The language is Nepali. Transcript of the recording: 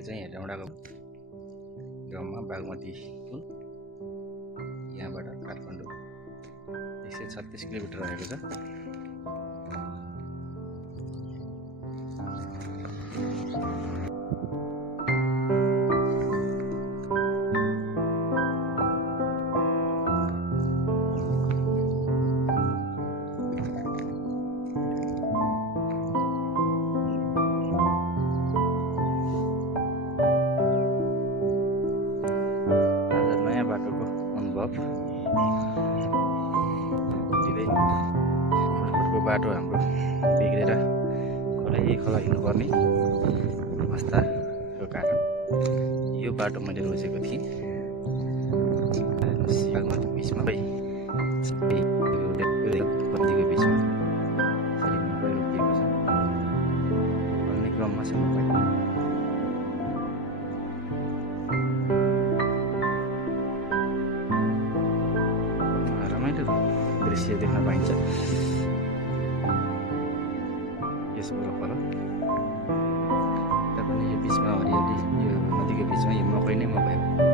यो चाहिँ हेटौँडाको गाउँमा बागमती पुल, यहाँबाट काठमाडौँ 136 किलोमिटर रहेको छ। बाटोको अनुभव दिँदै फुटफुटको बाटो हाम्रो बिग्रेर खोला हिँड्नुपर्ने अवस्थाको कारण यो बाटो मैले रोजेको थिएँ। बिचमा बत्तीको बिचमा रोकिएको छ भन्ने क्रममा छ। दृश्य देख्न पाइन्छ यस वरपर। तापनि यो बिचमा हरियाली, यो नदीको बिचमा यो मकै नै मकै हो।